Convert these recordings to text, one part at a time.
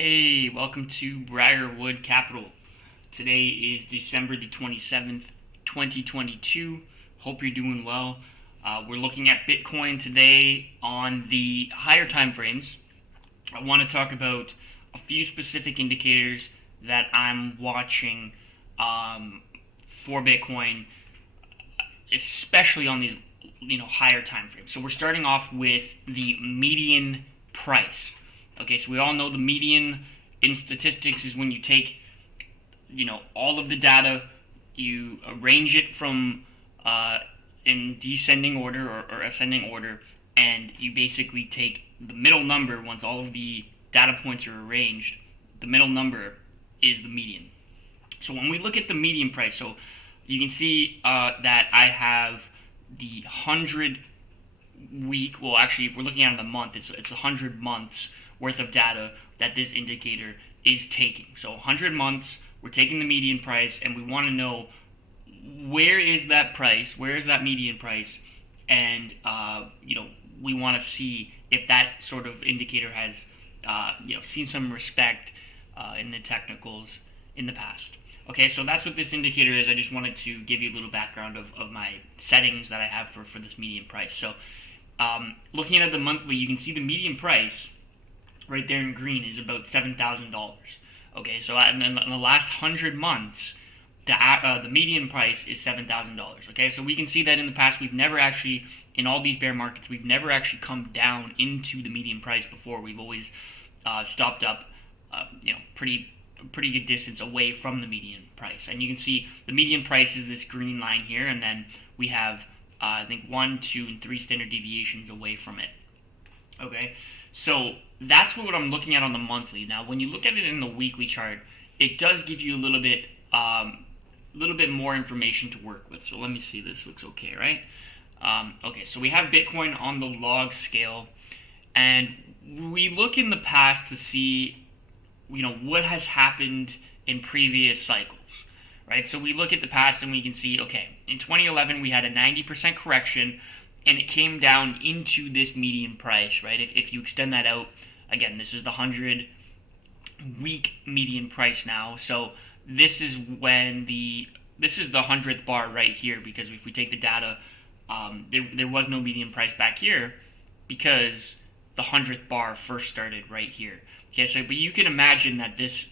Hey, welcome to Briarwood Capital. Today is December the 27th, 2022. Hope you're doing well. We're looking at Bitcoin today on the higher time frames. I want to talk about a few specific indicators that I'm watching for Bitcoin, especially on these higher time frames. So we're starting off with the median price. Okay, so we all know the median in statistics is when you take, all of the data, you arrange it from in descending order or ascending order, and you basically take the middle number once all of the data points are arranged. The middle number is the median. So when we look at the median price, so you can see that I have the 100 week. Well, actually, if we're looking at the month, it's 100 months worth of data that this indicator is taking. So 100 months, we're taking the median price, and we want to know where is that price, where is that median price, and we want to see if that sort of indicator has seen some respect in the technicals in the past. Okay, so that's what this indicator is. I just wanted to give you a little background of my settings that I have for this median price. So looking at the monthly, you can see the median price right there in green is about $7,000. Okay, so in the last 100 months, the median price is $7,000. Okay, so we can see that in the past, we've never actually, in all these bear markets, we've never actually come down into the median price before. We've always stopped up, pretty good distance away from the median price. And you can see the median price is this green line here, and then we have I think 1, 2, and 3 standard deviations away from it. Okay, so that's what I'm looking at on the monthly. Now, when you look at it in the weekly chart, it does give you a little bit more information to work with. So let me see. This looks okay, right? Okay, so we have Bitcoin on the log scale, and we look in the past to see, what has happened in previous cycles. Right, so we look at the past and we can see, okay, in 2011 we had a 90% correction, and it came down into this median price, right? If you extend that out, again, this is the 100-week median price now. So this is the 100th bar right here, because if we take the data, there was no median price back here because the 100th bar first started right here. Okay, so but you can imagine that this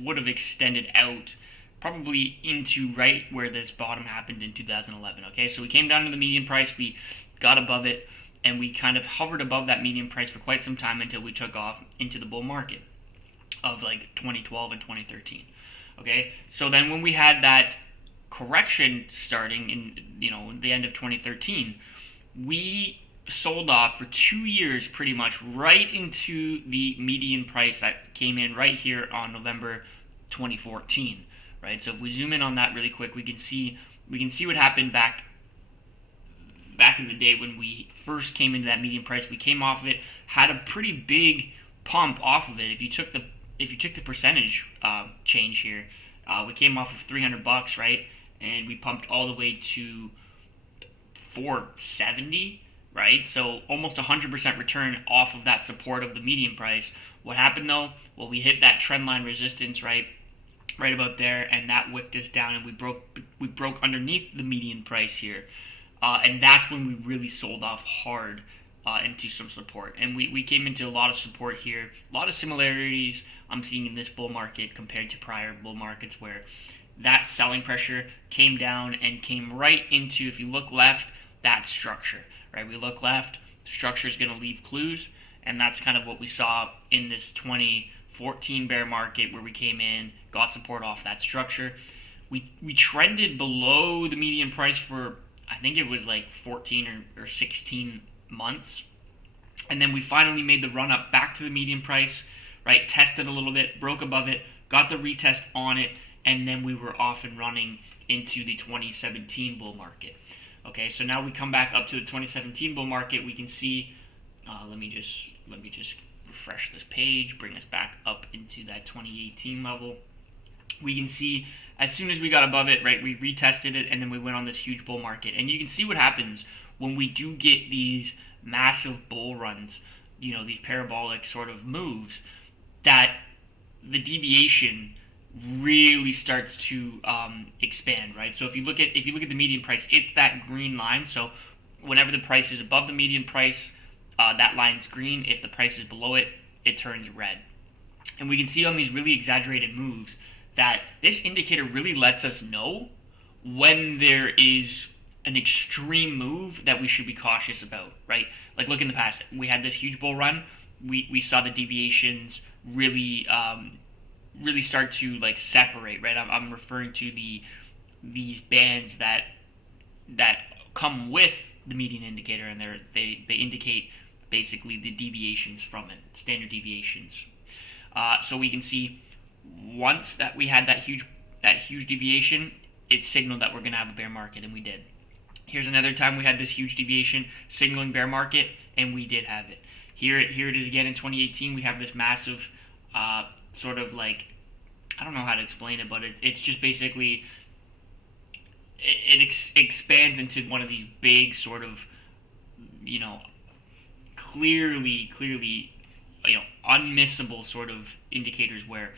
would have extended out probably into right where this bottom happened in 2011. Okay, so we came down to the median price, we got above it, and we kind of hovered above that median price for quite some time until we took off into the bull market of like 2012 and 2013. Okay, so then when we had that correction starting in the end of 2013, we sold off for 2 years pretty much right into the median price that came in right here on November 2014. Right, so if we zoom in on that really quick, we can see what happened back in the day when we first came into that median price. We came off of it, had a pretty big pump off of it. If you took the percentage change here, we came off of $300, right, and we pumped all the way to 470, right? So almost 100% return off of that support of the median price. What happened though? Well, we hit that trend line resistance, right about there, and that whipped us down, and we broke underneath the median price here, and that's when we really sold off hard into some support, and we came into a lot of support here, a lot of similarities I'm seeing in this bull market compared to prior bull markets, where that selling pressure came down and came right into, if you look left, that structure, right? We look left, structure is going to leave clues, and that's kind of what we saw in this 2014 bear market, where we came in, got support off that structure. We trended below the median price for, I think it was like 14 or 16 months. And then we finally made the run up back to the median price, right? Tested a little bit, broke above it, got the retest on it, and then we were off and running into the 2017 bull market. Okay, so now we come back up to the 2017 bull market. We can see, let me just refresh this page, bring us back up into that 2018 level. We can see as soon as we got above it, right, we retested it, and then we went on this huge bull market. And you can see what happens when we do get these massive bull runs, these parabolic sort of moves, that the deviation really starts to expand, right? So if you look at the median price, it's that green line. So whenever the price is above the median price, that line's green. If the price is below it, it turns red. And we can see on these really exaggerated moves that this indicator really lets us know when there is an extreme move that we should be cautious about, right? Like look in the past, we had this huge bull run. We saw the deviations really really start to like separate, right? I'm referring to these bands that come with the median indicator, and they indicate basically the deviations from it, standard deviations. So we can see once that we had that huge deviation, it signaled that we're going to have a bear market, and we did. Here's another time we had this huge deviation signaling bear market, and we did have it. Here it is again in 2018. We have this massive sort of like, I don't know how to explain it, but it's just basically it expands into one of these big sort of, you know, clearly unmissable sort of indicators where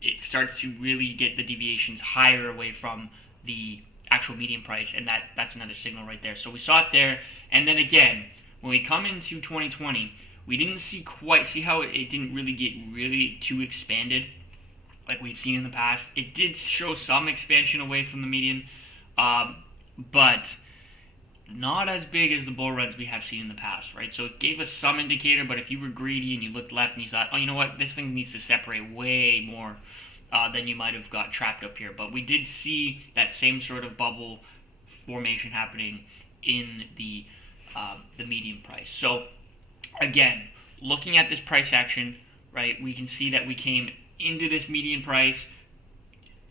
it starts to really get the deviations higher away from the actual median price, and that's another signal right there. So we saw it there, and then again when we come into 2020, we didn't see how it didn't really get really too expanded like we've seen in the past. It did show some expansion away from the median, but not as big as the bull runs we have seen in the past, right? So it gave us some indicator, but if you were greedy and you looked left and you thought, oh, you know what, this thing needs to separate way more, then you might have got trapped up here. But we did see that same sort of bubble formation happening in the median price. So again, looking at this price action, right, we can see that we came into this median price,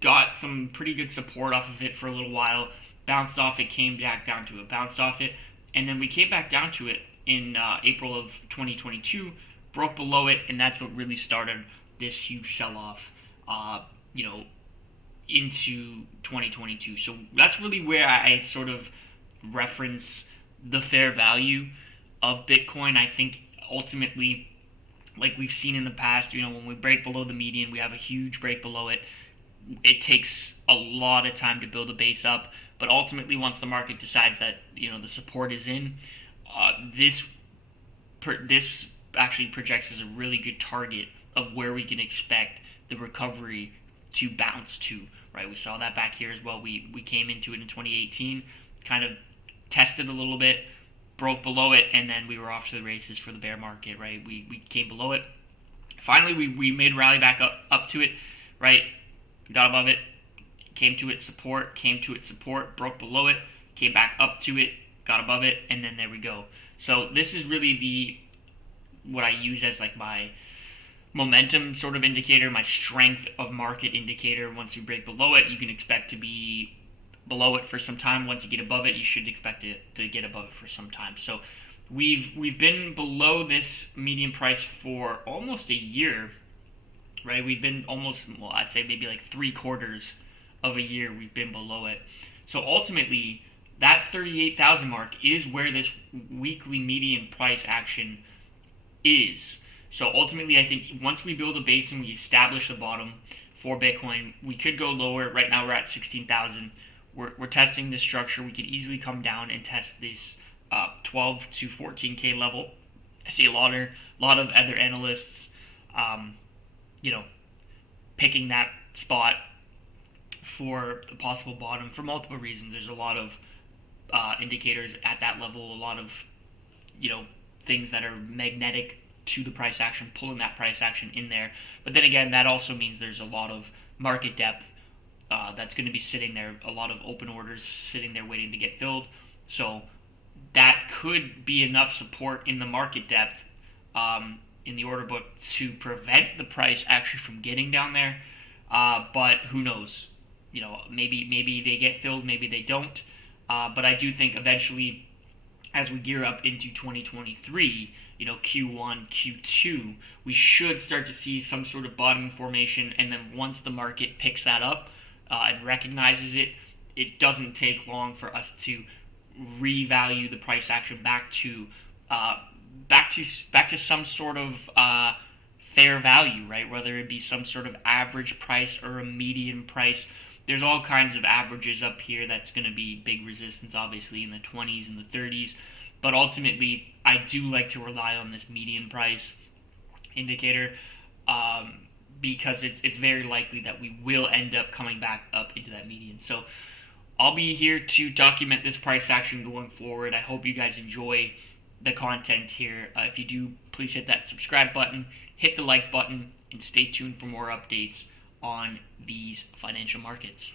got some pretty good support off of it for a little while, bounced off it, came back down to it, bounced off it, and then we came back down to it in April of 2022, broke below it, and that's what really started this huge sell-off, into 2022. So that's really where I sort of reference the fair value of Bitcoin. I think ultimately, like we've seen in the past, when we break below the median, we have a huge break below it. It takes a lot of time to build a base up, but ultimately once the market decides that the support is in, this actually projects as a really good target of where we can expect the recovery to bounce to, right? We saw that back here as well. We came into it in 2018, kind of tested a little bit, broke below it, and then we were off to the races for the bear market, right? We came below it. Finally, we made a rally back up to it, right? Got above it, came to its support, broke below it, came back up to it, got above it, and then there we go. So this is really what I use as like my momentum sort of indicator, my strength of market indicator. Once you break below it, you can expect to be below it for some time. Once you get above it, you should expect it to get above it for some time. So we've been below this median price for almost a year, right? We've been almost, I'd say maybe like 3/4 of a year we've been below it. So ultimately, that 38,000 mark is where this weekly median price action is. So ultimately, I think once we build a base and we establish the bottom for Bitcoin, we could go lower. Right now we're at 16,000. We're testing this structure. We could easily come down and test this 12 to 14K level. I see a lot of other analysts, picking that spot for the possible bottom for multiple reasons. There's a lot of indicators at that level, a lot of things that are magnetic to the price action, pulling that price action in there. But then again, that also means there's a lot of market depth that's going to be sitting there, a lot of open orders sitting there waiting to get filled. So that could be enough support in the market depth in the order book to prevent the price actually from getting down there. But who knows? Maybe they get filled, maybe they don't. But I do think eventually, as we gear up into 2023, Q1, Q2, we should start to see some sort of bottoming formation. And then once the market picks that up and recognizes it, it doesn't take long for us to revalue the price action back to some sort of fair value, right? Whether it be some sort of average price or a median price. There's all kinds of averages up here. That's going to be big resistance, obviously, in the 20s and the 30s. But ultimately, I do like to rely on this median price indicator because it's very likely that we will end up coming back up into that median. So I'll be here to document this price action going forward. I hope you guys enjoy the content here. If you do, please hit that subscribe button, hit the like button, and stay tuned for more updates on these financial markets.